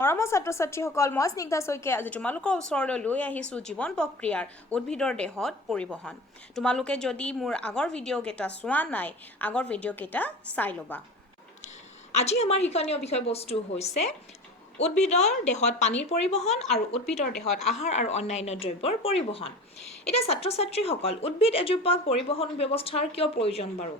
মৰমৰ ছাত্ৰ-ছাত্ৰীসকল, মই স্নিগ্ধা শইকীয়া আজি তোমালোকৰ ওচৰলৈ লৈ আহিছোঁ জীৱন প্ৰক্ৰিয়াৰ উদ্ভিদৰ দেহত পৰিবহণ। তোমালোকে যদি মোৰ আগৰ ভিডিঅ'কেইটা চোৱা নাই, আগৰ ভিডিঅ'কেইটা চাই ল'বা। আজি আমাৰ শিক্ষণীয় বিষয়বস্তু হৈছে উদ্ভিদৰ দেহত পানীৰ পৰিবহণ আৰু উদ্ভিদৰ দেহত আহাৰ আৰু অন্যান্য দ্ৰব্যৰ পৰিবহণ। এতিয়া ছাত্ৰ-ছাত্ৰীসকল, উদ্ভিদ এজোপা পৰিবহণ ব্যৱস্থাৰ কিয় প্ৰয়োজন বাৰু?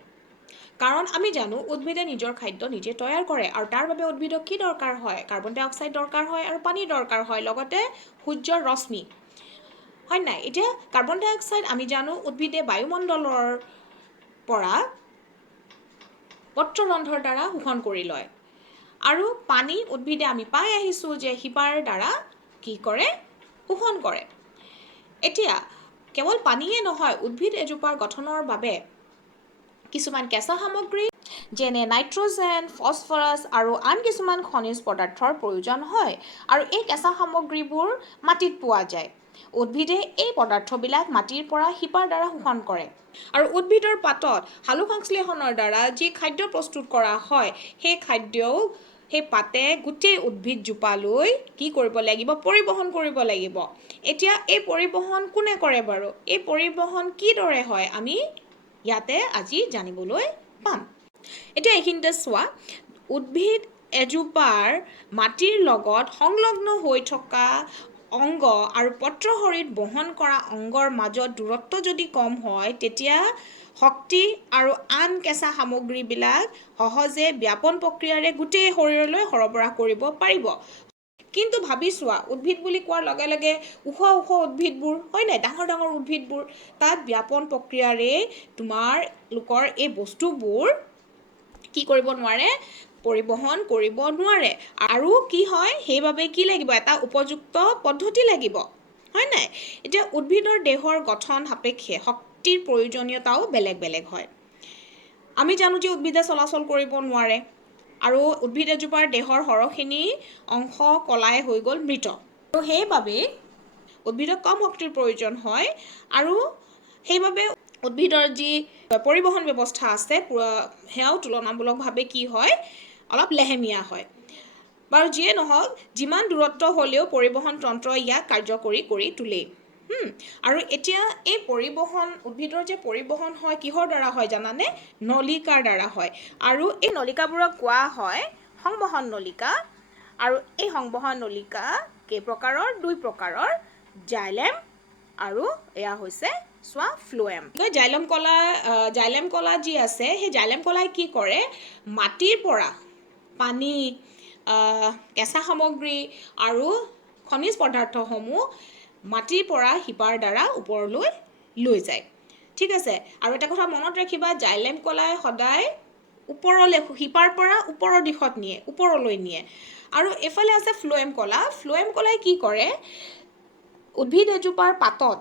কাৰণ আমি জানো উদ্ভিদে নিজৰ খাদ্য নিজে তৈয়াৰ কৰে আৰু তাৰ বাবে উদ্ভিদক কি দৰকাৰ হয়? কাৰ্বন ডাই অক্সাইড দৰকাৰ হয় আৰু পানী দৰকাৰ হয়, লগতে সূৰ্যৰ ৰশ্মি, হয় নাই? এতিয়া কাৰ্বন ডাই অক্সাইড আমি জানো উদ্ভিদে বায়ুমণ্ডলৰ পৰা পত্ৰৰন্ধ্ৰৰ দ্বাৰা শোষণ কৰি লয় আৰু পানী উদ্ভিদে আমি পাই আহিছোঁ যে শিপাৰ দ্বাৰা কি কৰে? শোষণ কৰে। এতিয়া কেৱল পানীয়ে নহয়, উদ্ভিদ এজোপাৰ গঠনৰ বাবে কিছুমান কেঁচা সামগ্ৰী যেনে নাইট্ৰজেন, ফছফৰাছ আৰু আন কিছুমান খনিজ পদাৰ্থৰ প্ৰয়োজন হয় আৰু এই কেঁচা সামগ্ৰীবোৰ মাটিত পোৱা যায়। উদ্ভিদে এই পদাৰ্থবিলাক মাটিৰ পৰা শিপাৰ দ্বাৰা শোষণ কৰে আৰু উদ্ভিদৰ পাতত সালোকসংশ্লেষণৰ দ্বাৰা যি খাদ্য প্ৰস্তুত কৰা হয়, সেই খাদ্যও সেই পাতে গোটেই উদ্ভিদজোপালৈ কি কৰিব লাগিব? পৰিবহণ কৰিব লাগিব। এতিয়া এই পৰিবহণ কোনে কৰে বাৰু? এই পৰিবহণ কিদৰে হয় আমি ইয়াতে আজি জানিবলৈ পাম। এতিয়া এইখিনিতে চোৱা, উদ্ভিদ এজোপাৰ মাটিৰ লগত সংলগ্ন হৈ থকা অংগ আৰু পত্ৰশৰীৰত বহন কৰা অংগৰ মাজত দূৰত্ব যদি কম হয়, তেতিয়া শক্তি আৰু আন কেঁচা সামগ্ৰীবিলাক সহজে ব্যাপন প্ৰক্ৰিয়াৰে গোটেই শৰীৰলৈ সৰবৰাহ কৰিব পাৰিব। কিন্তু ভাবি চোৱা, উদ্ভিদ বুলি কোৱাৰ লগে লগে ওখ ওখ উদ্ভিদবোৰ, হয় নাই? ডাঙৰ ডাঙৰ উদ্ভিদবোৰ, তাত ব্যাপন প্ৰক্ৰিয়াৰে তোমালোকৰ এই বস্তুবোৰ কি কৰিব নোৱাৰে? পৰিবহণ কৰিব নোৱাৰে। আৰু কি হয়? সেইবাবে কি লাগিব? এটা উপযুক্ত পদ্ধতি লাগিব, হয় নাই? এতিয়া উদ্ভিদৰ দেহৰ গঠন সাপেক্ষে শক্তিৰ প্ৰয়োজনীয়তাও বেলেগ বেলেগ হয়। আমি জানো যে উদ্ভিদে চলাচল কৰিব নোৱাৰে আৰু উদ্ভিদ এজোপাৰ দেহৰ সৰহখিনি অংশ কলাই হৈ গ'ল মৃত, আৰু সেইবাবে উদ্ভিদক কম শক্তিৰ প্ৰয়োজন হয় আৰু সেইবাবে উদ্ভিদৰ যি পৰিবহণ ব্যৱস্থা আছে সেয়াও তুলনামূলকভাৱে কি হয়? অলপ লেহেমীয়া হয়। বাৰু যিয়ে নহওক, যিমান দূৰত্ব হ'লেও পৰিবহণ তন্ত্ৰই ইয়াক কাৰ্যকৰী কৰি তোলে। আৰু এতিয়া এই পৰিবহণ, উদ্ভিদৰ যে পৰিবহণ হয় কিহৰ দ্বাৰা হয় জানানে? নলিকাৰ দ্বাৰা হয়। আৰু এই নলিকাবোৰক কোৱা হয় সংবহন নলিকা। আৰু এই সংবহন নলিকা কেইপ্ৰকাৰৰ? 2 প্ৰকাৰৰ, জাইলেম আৰু এয়া হৈছে চোৱা ফ্লোএম। জাইলেম কলা যি আছে, সেই জাইলেম কলাই কি কৰে? মাটিৰ পৰা পানী, কেঁচা সামগ্ৰী আৰু খনিজ পদাৰ্থসমূহ মাটিৰ পৰা শিপাৰ দ্বাৰা ওপৰলৈ লৈ যায়। ঠিক আছে? আৰু এটা কথা মনত ৰাখিবা, জাইলেম কলাই সদায় ওপৰলৈ, শিপাৰ পৰা ওপৰৰ দিশত নিয়ে, ওপৰলৈ নিয়ে। আৰু এফালে আছে ফ্লোএম কলা। ফ্লোএম কলাই কি কৰে? উদ্ভিদ এজোপাৰ পাতত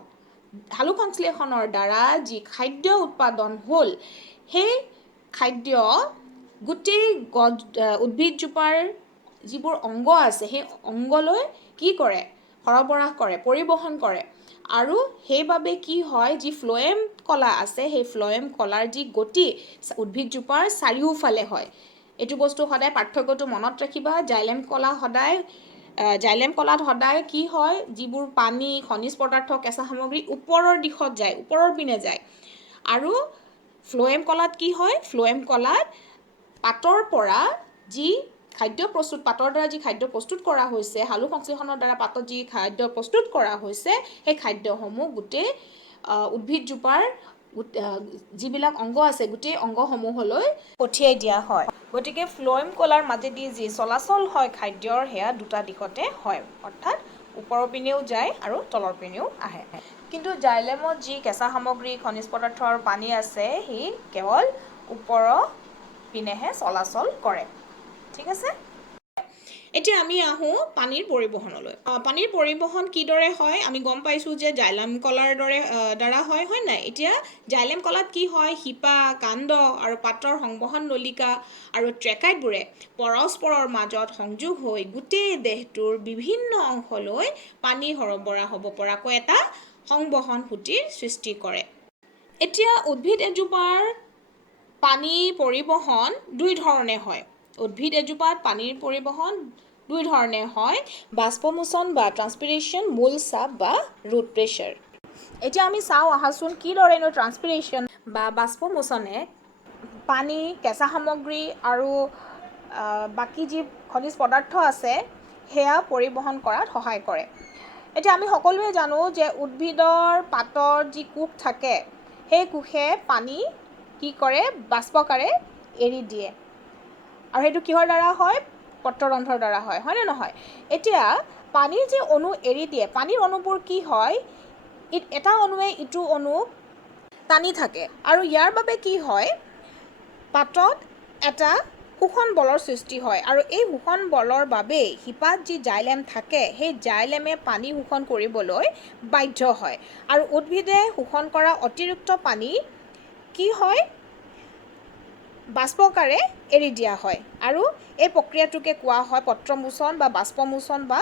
সালোকসংশ্লেষণৰ দ্বাৰা যি খাদ্য উৎপাদন হ'ল, সেই খাদ্য গোটেই উদ্ভিদজোপাৰ যিবোৰ অংগ আছে, সেই অংগলৈ কি কৰে? সৰবৰাহ কৰে, পৰিবহণ কৰে। আৰু সেইবাবে কি হয়? যি ফ্লোএম কলা আছে, সেই ফ্লোএম কলাৰ যি গতি উদ্ভিদজোপাৰ চাৰিওফালে হয়। এইটো বস্তু সদায় পাৰ্থক্যটো মনত ৰাখিবা। জাইলেম কলাত সদায় কি হয়? যিবোৰ পানী, খনিজ পদাৰ্থ, কেঁচা সামগ্ৰী ওপৰৰ দিশত যায়, ওপৰৰ পিনে যায়। আৰু ফ্লোএম কলাত কি হয়? ফ্লোএম কলাত পাতৰ পৰা যি খাদ্য প্ৰস্তুত, পাতৰ দ্বাৰা যি খাদ্য প্ৰস্তুত কৰা হৈছে, সালোকসংশ্লেষণৰ দ্বাৰা পাতত যি খাদ্য প্ৰস্তুত কৰা হৈছে, সেই খাদ্যসমূহ গোটেই উদ্ভিদজোপাৰ যিবিলাক অংগ আছে, গোটেই অংগসমূহলৈ পঠিয়াই দিয়া হয়। গতিকে ফ্লোএম কলাৰ মাজেদি যি চলাচল হয় খাদ্যৰ, সেয়া 2টা দিশতে হয়, অৰ্থাৎ ওপৰৰ পিনেও যায় আৰু তলৰ পিনেও আহে। কিন্তু জাইলেমত যি কেঁচা সামগ্ৰী, খনিজ পদাৰ্থ আৰু পানী আছে, সি কেৱল ওপৰৰ পিনেহে চলাচল কৰে। ঠিক আছে? এতিয়া আমি আহোঁ পানীৰ পৰিবহণলৈ। পানীৰ পৰিবহণ কিদৰে হয়? আমি গম পাইছোঁ যে জাইলেম কলাৰ দ্বাৰা হয়, হয় নাই? এতিয়া জাইলেম কলাত কি হয়? শিপা, কাণ্ড আৰু পাতৰ সংবহন নলিকা আৰু ট্ৰেকাইটবোৰে পৰস্পৰৰ মাজত সংযোগ হৈ গোটেই দেহটোৰ বিভিন্ন অংশলৈ পানী সৰবৰাহ হ'ব পৰাকৈ এটা সংবহন সুঁতিৰ সৃষ্টি কৰে। এতিয়া উদ্ভিদ এজোপাৰ পানীৰ পৰিবহণ 2 ধৰণে হয়। উদ্ভিদ এজোপাত পানীৰ পৰিবহণ দুই ধৰণে হয়, বাষ্পমোচন বা ট্ৰান্সপিৰেশ্যন, মূল চাপ বা ৰুট প্ৰেছাৰ। এতিয়া আমি চাওঁ আহাচোন কিদৰেনো ট্ৰান্সপিৰেশ্যন বা বাষ্পমোচনে পানী, কেঁচা সামগ্ৰী আৰু বাকী যি খনিজ পদাৰ্থ আছে সেয়া পৰিবহণ কৰাত সহায় কৰে। এতিয়া আমি সকলোৱে জানো যে উদ্ভিদৰ পাতৰ যি কোষ থাকে সেই কোষে পানী কি কৰে, বাষ্পকাৰে এৰি দিয়ে। আৰু সেইটো কিহৰ দ্বাৰা হয়? পত্ৰৰন্ধ্ৰৰ দ্বাৰা হয়, হয়নে নহয়? এতিয়া পানীৰ যি অণু এৰি দিয়ে, পানীৰ অণুবোৰ কি হয়, এটা অণুৱে ইটো অণুক টানি থাকে আৰু ইয়াৰ বাবে কি হয়, পাতত এটা শোষণ বলৰ সৃষ্টি হয় আৰু এই শোষণ বলৰ বাবেই শিপাত যি জাইলেম থাকে সেই জাইলেমে পানী শোষণ কৰিবলৈ বাধ্য হয় আৰু উদ্ভিদে শোষণ কৰা অতিৰিক্ত পানী কি হয়, বাষ্পকাৰে এৰি দিয়া হয় আৰু এই প্ৰক্ৰিয়াটোকে কোৱা হয় পত্ৰমোচন বা বাষ্পমোচন বা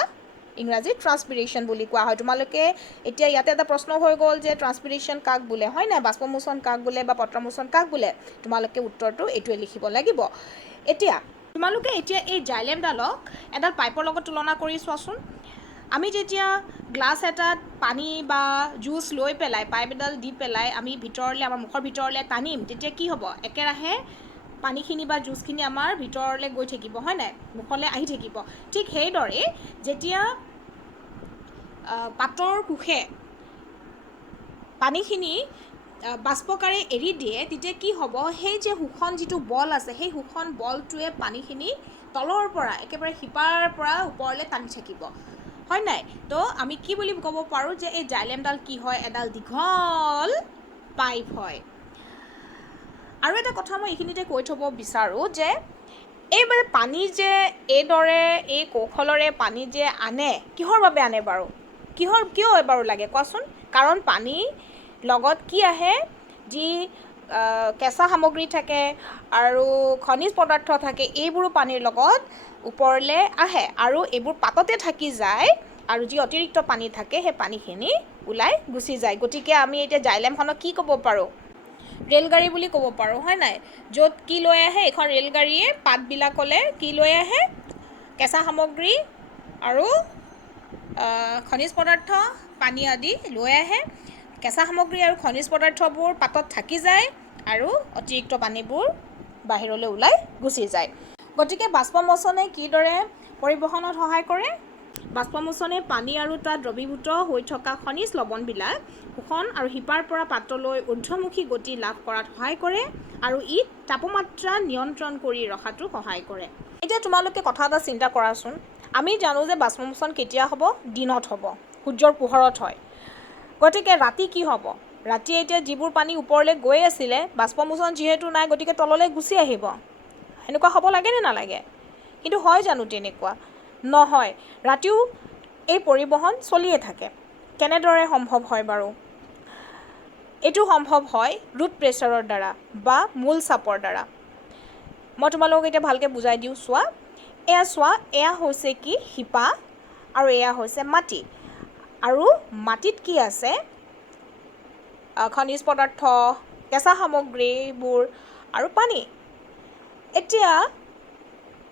ইংৰাজীত ট্ৰান্সপিৰেশ্যন বুলি কোৱা হয়। তোমালোকে এতিয়া ইয়াতে এটা প্ৰশ্ন হৈ গ'ল যে ট্ৰান্সপিৰেশ্যন কাক বোলে, হয় নাই, বাষ্পমোচন কাক বোলে বা পত্ৰমোচন কাক বোলে? তোমালোকে উত্তৰটো এইটোৱে লিখিব লাগিব। এতিয়া তোমালোকে এতিয়া এই জাইলেমডালক এডাল পাইপৰ লগত তুলনা কৰি চোৱাচোন। আমি যেতিয়া গ্লাছ এটাত পানী বা জুচ লৈ পেলাই পাইপ এডাল দি পেলাই আমি ভিতৰলৈ, আমাৰ মুখৰ ভিতৰলৈ টানিম, তেতিয়া কি হ'ব? একেৰাহে পানীখিনি বা জুচখিনি আমাৰ ভিতৰলৈ গৈ থাকিব, হয় নাই, মুখলৈ আহি থাকিব। ঠিক সেইদৰে যেতিয়া পাতৰ কোষে পানীখিনি বাষ্পকাৰে এৰি দিয়ে তেতিয়া কি হ'ব, সেই যে শোষণ যিটো বল আছে সেই শোষণ বলটোৱে পানীখিনি তলৰ পৰা একেবাৰে শিপাৰ পৰা ওপৰলৈ টানি থাকিব, হয় নাই? তো আমি কি বুলি ক'ব পাৰোঁ যে এই জাইলেমডাল কি হয়, এডাল দীঘল পাইপ হয়। আৰু এটা কথা মই এইখিনিতে কৈ থ'ব বিচাৰোঁ যে এইবাৰ পানী যে এইদৰে এই কৌশলৰে পানী যে আনে, কিহৰ বাবে আনে বাৰু? কিয় বাৰু লাগে কোৱাচোন? কাৰণ পানী লগত কি আহে, যি কেঁচা সামগ্ৰী থাকে আৰু খনিজ পদাৰ্থ থাকে এইবোৰো পানীৰ লগত ওপৰলৈ আহে আৰু এইবোৰ পাততে থাকি যায় আৰু যি অতিৰিক্ত পানী থাকে সেই পানীখিনি ওলাই গুচি যায়। গতিকে আমি এতিয়া জাইলেমখনক কি ক'ব পাৰোঁ? ৰেলগাড়ী বুলি ক'ব পাৰোঁ, হয় নাই? য'ত কি লৈ আহে, এখন ৰেলগাড়ীয়ে পাতবিলাকলৈ কি লৈ আহে, কেঁচা সামগ্ৰী আৰু খনিজ পদাৰ্থ, পানী আদি লৈ আহে। কেঁচা সামগ্ৰী আৰু খনিজ পদাৰ্থবোৰ পাতত থাকি যায় আৰু অতিৰিক্ত পানীবোৰ বাহিৰলৈ ওলাই গুচি যায়। গতিকে বাষ্পমোচনে কিদৰে পৰিবহণত সহায় কৰে? বাষ্পমোচনে পানী আৰু তাত দ্ৰৱীভূত হৈ থকা খনিজ লৱণবিলাক শোষণ আৰু শিপাৰ পৰা পাতলৈ ঊৰ্ধ্বমুখী গতি লাভ কৰাত সহায় কৰে আৰু ই তাপমাত্ৰা নিয়ন্ত্ৰণ কৰি ৰখাটো সহায় কৰে। এতিয়া তোমালোকে কথা এটা চিন্তা কৰাচোন। আমি জানো যে বাষ্পমোচন কেতিয়া হ'ব? দিনত হ'ব, সূৰ্যৰ পোহৰত হয়। গতিকে ৰাতি কি হ'ব? ৰাতি এতিয়া যিবোৰ পানী ওপৰলৈ গৈ আছিলে, বাষ্পমোচন যিহেতু নাই গতিকে তললৈ গুচি আহিব। সেনেকুৱা হ'ব লাগে নে নালাগে? কিন্তু হয় জানো তেনেকুৱা? নহয়, ৰাতিও এই পৰিবহণ চলিয়ে থাকে। কেনেদৰে সম্ভৱ হয় বাৰু? এইটো সম্ভৱ হয় ৰুট প্ৰেছাৰৰ দ্বাৰা বা মূল চাপৰ দ্বাৰা। মই তোমালোকক এতিয়া ভালকৈ বুজাই দিওঁ, চোৱা। চোৱা, এয়া হৈছে কি শিপা আৰু এয়া হৈছে মাটি। আৰু মাটিত কি আছে? খনিজ পদাৰ্থ, কেঁচা সামগ্ৰীবোৰ আৰু পানী। এতিয়া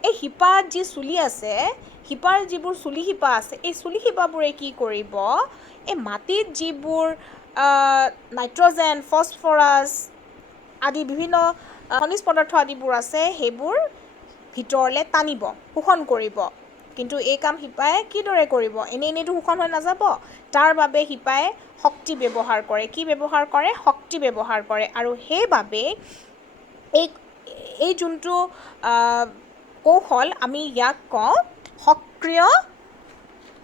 এই শিপাত যি চুলি আছে, শিপাৰ যিবোৰ চুলি শিপা আছে, এই চুলি শিপাবোৰে কি কৰিব, এই মাটিত যিবোৰ নাইট্ৰজেন, ফছফৰাছ আদি বিভিন্ন খনিজ পদাৰ্থ আদিবোৰ আছে সেইবোৰ ভিতৰলৈ টানিব, শোষণ কৰিব। কিন্তু এই কাম শিপাই কিদৰে কৰিব? এনেইতো শোষণ হৈ নাযাব। তাৰ বাবে শিপাই শক্তি ব্যৱহাৰ কৰে। কি ব্যৱহাৰ কৰে? শক্তি ব্যৱহাৰ কৰে। আৰু সেইবাবে এই যোনটো কৌশল আমি ইয়াক কওঁ সক্ৰিয়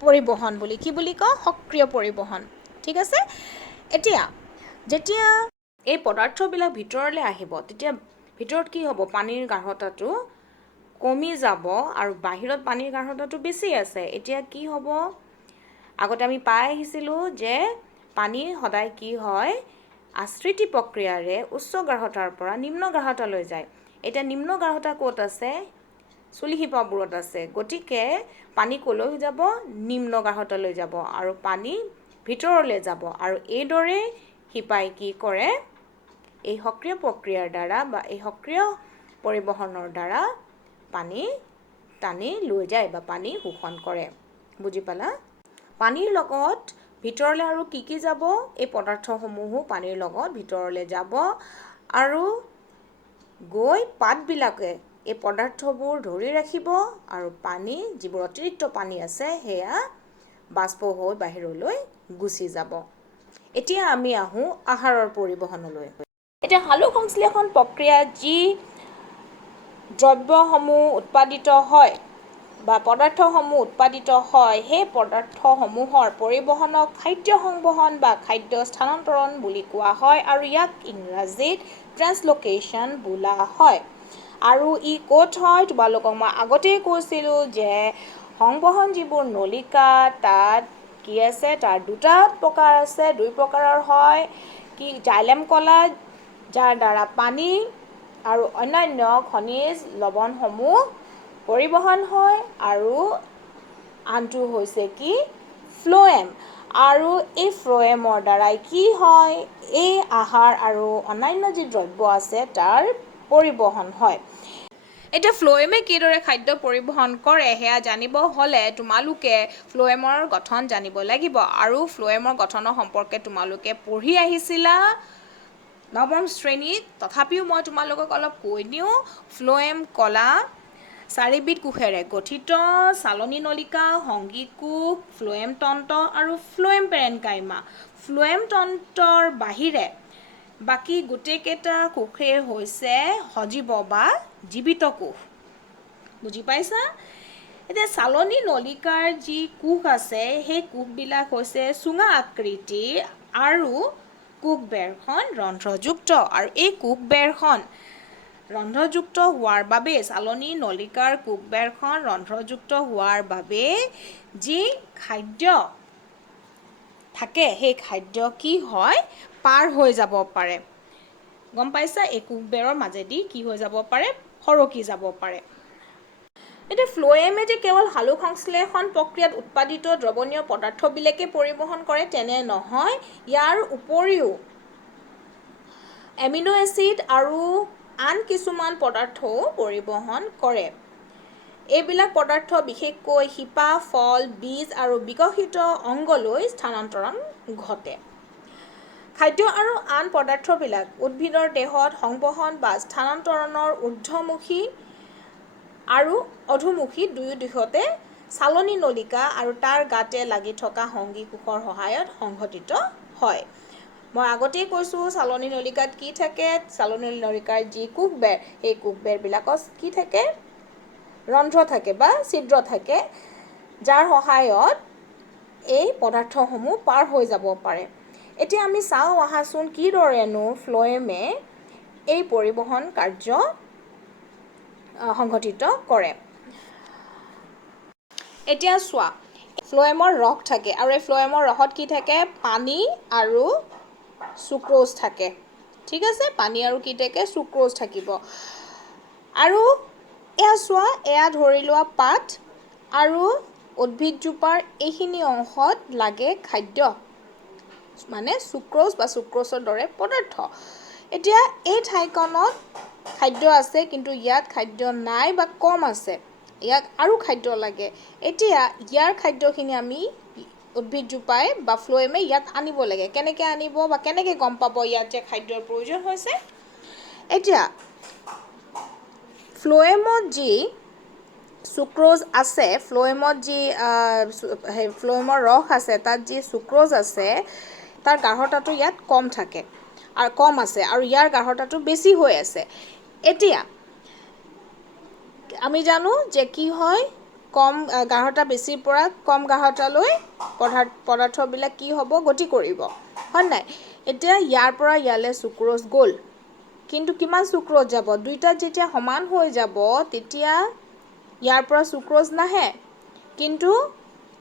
পৰিবহণ বুলি। কি বুলি কওঁ? সক্ৰিয় পৰিবহণ। ঠিক আছে? এতিয়া যেতিয়া এই পদাৰ্থবিলাক ভিতৰলৈ আহিব তেতিয়া ভিতৰত কি হ'ব? পানীৰ গাঢ়তাটো কমি যাব আৰু বাহিৰত পানীৰ গাঢ়তাটো বেছি আছে। এতিয়া কি হ'ব? আগতে আমি পাই আহিছিলোঁ যে পানী সদায় কি হয়, আশ্ৰিতি প্ৰক্ৰিয়াৰে উচ্চ গাঢ়তাৰ পৰা নিম্ন গাঢ়তালৈ যায়। এতিয়া নিম্ন গাঢ়তা ক'ত আছে? চুলি শিপাবোৰত আছে। গতিকে পানী ক'লৈ যাব? নিম্ন গাঢ়তালৈ যাব আৰু পানী ভিতৰলৈ যাব। আৰু এইদৰে শিপাই কি কৰে? এই সক্ৰিয় প্ৰক্ৰিয়াৰ দ্বাৰা বা এই সক্ৰিয় পৰিবহণৰ দ্বাৰা পানী টানি লৈ যায় বা পানী শোষণ কৰে। বুজি পালা? পানীৰ লগত ভিতৰলৈ আৰু কি যাব? এই পদাৰ্থসমূহো পানীৰ লগত ভিতৰলৈ যাব আৰু গৈ পাতবিলাকে এই পদাৰ্থবোৰ ধৰি ৰাখিব আৰু পানী, যিবোৰ অতিৰিক্ত পানী আছে সেয়া বাষ্প হৈ বাহিৰলৈ গুচি যাব। এতিয়া আমি আহোঁ আহাৰৰ পৰিবহণলৈ। এতিয়া সালোকসংশ্লেষণ প্ৰক্ৰিয়াত যি দ্ৰব্যসমূহ উৎপাদিত হয় বা পদাৰ্থসমূহ উৎপাদিত হয়, সেই পদাৰ্থসমূহৰ পৰিবহণক খাদ্য সংবহন বা খাদ্য স্থানান্তৰণ বুলি কোৱা হয় আৰু ইয়াক ইংৰাজীত ট্ৰেন্সলোকেশ্যন বোলা হয়। আৰু ই ক'ত হয়? তোমালোকক মই আগতেই কৈছিলোঁ যে সংবহন যিবোৰ নলিকা, তাত কি আছে? তাৰ দুটা প্ৰকাৰ আছে, দুই প্ৰকাৰৰ হয়। কি? জাইলেম কলা, যাৰ দ্বাৰা পানী আৰু অন্যান্য খনিজ লৱণসমূহ পৰিবহণ হয়, আৰু আনটো হৈছে কি? ফ্ল'এম। আৰু এই ফ্ল'এমৰ দ্বাৰাই কি হয়? এই আহাৰ আৰু অন্যান্য যি দ্ৰব্য আছে তাৰ পৰিবহণ হয়। এতিয়া ফ্ল'এমে কিদৰে খাদ্য পৰিবহণ কৰে সেয়া জানিব হ'লে তোমালোকে ফ্ল'এমৰ গঠন জানিব লাগিব, আৰু ফ্ল'এমৰ গঠনৰ সম্পৰ্কে তোমালোকে পঢ়ি আহিছিলা নৱম শ্ৰেণীত। তথাপিও মই তোমালোকক অলপ কৈ দিওঁ। ফ্ল'এম কলা চাৰিবিধ কোষেৰে গঠিত: চালনী নলিকা, সংগী কোষ, ফ্ল'এম তন্ত্ৰ আৰু ফ্ল'এম পেৰেনকাইমা। ফ্ল'এম তন্ত্ৰৰ বাহিৰে বাকী গোটেইকেইটা কোষেই হৈছে সজীৱ বা জীৱিত কোষ। বুজি পাইছা? এতিয়া চালনী নলিকাৰ যি কোষ আছে সেই কোষবিলাক হৈছে চুঙা আকৃতিৰ আৰু কোষবেৰখন ৰন্ধ্ৰযুক্ত, আৰু এই কোষবেৰখন ৰন্ধ্ৰযুক্ত হোৱাৰ বাবে, চালনী নলিকাৰ কোষবেৰখন ৰন্ধ্ৰযুক্ত হোৱাৰ বাবে যি খাদ্য থাকে সেই খাদ্য কি হয়? পাৰ হৈ যাব পাৰে। গম পাইছা? এই কোষবেৰৰ মাজেদি কি হৈ যাব পাৰে? সৰকি যাব পাৰে। এতিয়া ফ্ল'এমে যে কেৱল সালোকসংশ্লেষণ প্ৰক্ৰিয়াত উৎপাদিত দ্ৰৱণীয় পদাৰ্থবিলাকে পৰিবহণ কৰে তেনে নহয়, ইয়াৰ উপৰিও এমিনো এচিড আৰু আন কিছুমান পদাৰ্থও পৰিবহণ কৰে। এইবিলাক পদাৰ্থ বিশেষকৈ শিপা, ফল, বীজ আৰু বিকশিত অংগলৈ স্থানান্তৰণ ঘটে। খাদ্য আৰু আন পদাৰ্থবিলাক উদ্ভিদৰ দেহত সংবহন বা স্থানান্তৰণৰ ঊৰ্ধ্বমুখী আৰু অধোমুখী দুয়ো দিশতে চালনী নলিকা আৰু তাৰ গাতে লাগি থকা সংগী কোষৰ সহায়ত সংঘটিত হয়। মই আগতেই কৈছোঁ চালনী নলিকাত কি থাকে? চালনী নলিকাৰ যি কোষবেৰ, সেই কোষবেৰবিলাকত কি থাকে? ৰন্ধ্ৰ থাকে বা ছিদ্ৰ থাকে, যাৰ সহায়ত এই পদাৰ্থসমূহ পাৰ হৈ যাব পাৰে। এতিয়া আমি চাওঁ আহাচোন কিদৰেনো ফ্ল'এমে এই পৰিবহণ কাৰ্য সংঘটিত কৰে। এতিয়া চোৱা, ফ্ল'এমৰ ৰস থাকে, আৰু এই ফ্ল'এমৰ ৰসত কি থাকে? পানী আৰু চুক্ৰ'জ থাকে। ঠিক আছে? পানী আৰু কি থাকে? চুক্ৰ'জ থাকিব। আৰু এয়া চোৱা, এয়া ধৰি লোৱা পাত, আৰু উদ্ভিদজোপাৰ এইখিনি অংশত লাগে খাদ্য, মানে চুক্ৰ'জ বা চুক্ৰ'জৰ দৰে পদাৰ্থ। এতিয়া এই ঠাইকণত খাদ্য আছে, কিন্তু ইয়াত খাদ্য নাই বা কম আছে, ইয়াক আৰু খাদ্য লাগে। এতিয়া ইয়াৰ খাদ্যখিনি আমি উদ্ভিদজোপাই বা ফ্ল'এমে ইয়াত আনিব লাগে। কেনেকৈ আনিব বা কেনেকৈ গম পাব ইয়াত যে খাদ্যৰ প্ৰয়োজন হৈছে? এতিয়া ফ্ল'এমত যি চুক্ৰ'জ আছে, ফ্ল'এমত যি ফ্ল'এমৰ ৰস আছে, তাত যি চুক্ৰ'জ আছে তাৰ গাঢ়তাটো ইয়াত কম থাকে আৰু কম আছে, আৰু ইয়াৰ গাঢ়তাটো বেছি হৈ আছে। এতিয়া আমি জানো যে কি হয়? কম গাঢ়তা বেছিৰ পৰা কম গাঢ়তালৈ পদাৰ্থবিলাক কি হ'ব? গতি কৰিব, হয় নাই? এতিয়া ইয়াৰ পৰা ইয়ালৈ চুক্ৰ'জ গ'ল, কিন্তু কিমান চুক্ৰ'জ যাব? দুইটাত যেতিয়া সমান হৈ যাব তেতিয়া ইয়াৰ পৰা চুক্ৰ'জ নাহে, কিন্তু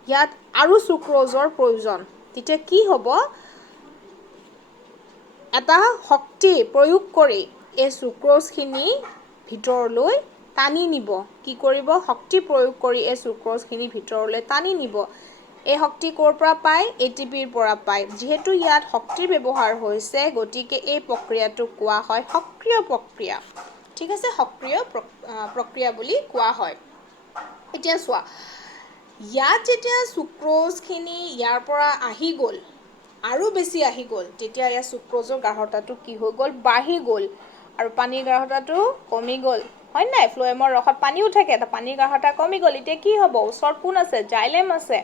ইয়াত আৰু চুক্ৰ'জৰ প্ৰয়োজন। তেতিয়া কি হ'ব? এটা শক্তি প্ৰয়োগ কৰি এই চুক্ৰ'জখিনি ভিতৰলৈ টানি নিব। কি কৰিব? শক্তি প্ৰয়োগ কৰি এই চুক্ৰ'জখিনি ভিতৰলৈ টানি নিব। এই শক্তি ক'ৰ পৰা পায়? ATPৰ পৰা পায়। যিহেতু ইয়াত শক্তিৰ ব্যৱহাৰ হৈছে, গতিকে এই প্ৰক্ৰিয়াটোক কোৱা হয় সক্ৰিয় প্ৰক্ৰিয়া। ঠিক আছে? সক্ৰিয় প্ৰক্ৰিয়া বুলি কোৱা হয়। এতিয়া চোৱা, ইয়াত যেতিয়া চুক্ৰ'জখিনি ইয়াৰ পৰা আহি গ'ল, আৰু বেছি আহি গ'ল, তেতিয়া ইয়াৰ চুক্ৰ'জৰ গাঢ়তাটো কি হৈ গ'ল, বাঢ়ি গ'ল, আৰু পানীৰ গাঢ়তাটো কমি গ'ল, হয় নাই? ফ্ল'এমৰ ৰসত পানীও থাকে, পানীৰ গাঢ়তা কমি গ'ল। এতিয়া কি হ'ব? ওচৰত কোন আছে? জাইলেম আছে।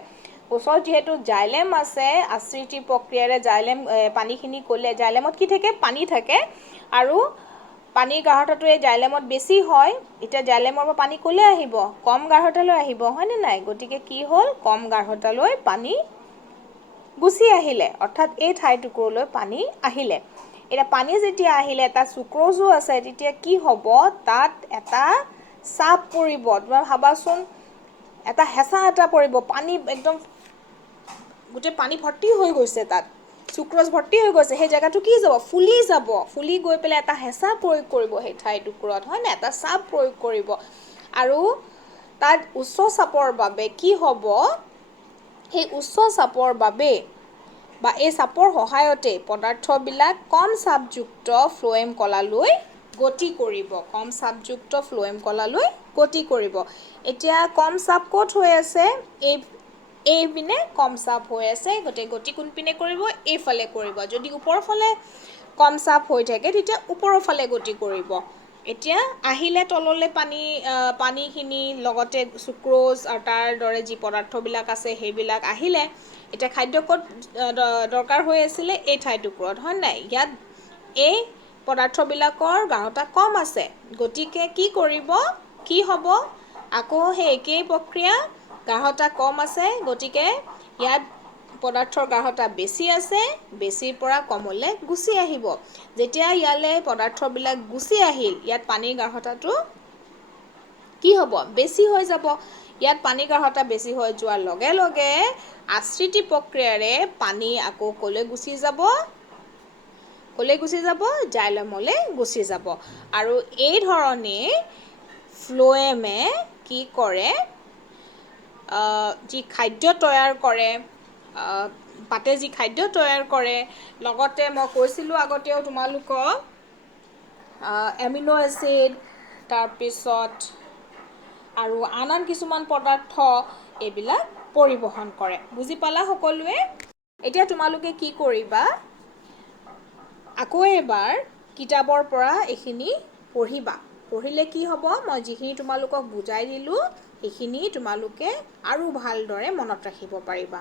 ওচৰত যিহেতু জাইলেম আছে, আশ্ৰিতি প্ৰক্ৰিয়াৰে জাইলেম পানীখিনি ক'লে, জাইলেমত কি থাকে? পানী থাকে, আৰু পানীৰ গাঢ়তাটো এই জাইলেমত বেছি হয়। এতিয়া জাইলেমৰ পৰা পানী ক'লৈ আহিব? কম গাঢ়তালৈ আহিব, হয়নে নাই? গতিকে কি হ'ল? কম গাঢ়তালৈ পানী গুচি আহিলে, অৰ্থাৎ এই ঠাইটুকুৰলৈ পানী আহিলে। এতিয়া পানী যেতিয়া আহিলে, তাত চুক্ৰ'জো আছে, তেতিয়া কি হ'ব? তাত এটা চাপ পৰিব। তোমাৰ ভাবাচোন, এটা হেঁচা এটা পৰিব, পানী একদম গোটেই পানী ভৰ্তি হৈ গৈছে, তাত চুক্ৰ'জ ভৰ্তি হৈ গৈছে, সেই জেগাটো কি যাব? ফুলি যাব। ফুলি গৈ পেলাই এটা হেঁচা প্ৰয়োগ কৰিব সেই ঠাইটুকুৰত, হয় নাই? এটা চাপ প্ৰয়োগ কৰিব, আৰু তাত উচ্চ চাপৰ বাবে কি হ'ব? সেই উচ্চ চাপৰ বাবে বা এই চাপৰ সহায়তে পদাৰ্থবিলাক কম চাপযুক্ত ফ্ল'এম কলালৈ গতি কৰিব, কম চাপযুক্ত ফ্ল'এম কলালৈ গতি কৰিব। এতিয়া কম চাপ ক'ত হৈ আছে? এইপিনে কম চাপ হৈ আছে, গতিকে গতি কোনপিনে কৰিব? এইফালে কৰিব। যদি ওপৰৰ ফালে কম চাপ হৈ থাকে, তেতিয়া ওপৰৰ ফালে গতি কৰিব। এতিয়া আহিলে তললৈ পানীখিনি, লগতে চুক্ৰ'জ আৰু তাৰ দৰে যি পদাৰ্থবিলাক আছে সেইবিলাক আহিলে। এতিয়া খাদ্য ক'ত দৰকাৰ হৈ আছিলে? এই ঠাইটুকুৰত, হয় নাই? ইয়াত এই পদাৰ্থবিলাকৰ গাঢ়তা কম আছে, গতিকে কি কৰিব? কি হ'ব? আকৌ সেই একেই প্ৰক্ৰিয়া, গাঢ়তা কম আছে, গতিকে ইয়াত পদাৰ্থৰ গাঢ়তা বেছি আছে, বেছিৰ পৰা কমলৈ গুচি আহিব। যেতিয়া ইয়ালৈ পদাৰ্থবিলাক গুচি আহিল, ইয়াত পানীৰ গাঢ়তাটো কি হ'ব? বেছি হৈ যাব। ইয়াত পানীৰ গাঢ়তা বেছি হৈ যোৱাৰ লগে লগে আশ্ৰিতি প্ৰক্ৰিয়াৰে পানী আকৌ ক'লৈ গুচি যাব? ক'লৈ গুচি যাব? জাইলেমলৈ গুচি যাব। আৰু এই ধৰণে ফ্ল'এমে কি কৰে? যি খাদ্য তৈয়াৰ কৰে, পাতে যি খাদ্য তৈয়াৰ কৰে, লগতে মই কৈছিলোঁ আগতেও তোমালোকক, এমিন' এচিড, তাৰপিছত আৰু আন কিছুমান পদাৰ্থ এইবিলাক পৰিবহণ কৰে। বুজি পালা সকলোৱে? এতিয়া তোমালোকে কি কৰিবা? আকৌ এবাৰ কিতাপৰ পৰা এইখিনি পঢ়িবা। পঢ়িলে কি হ'ব? মই যিখিনি তোমালোকক বুজাই দিলোঁ, সেইখিনি তোমালোকে আৰু ভালদৰে মনত ৰাখিব পাৰিবা।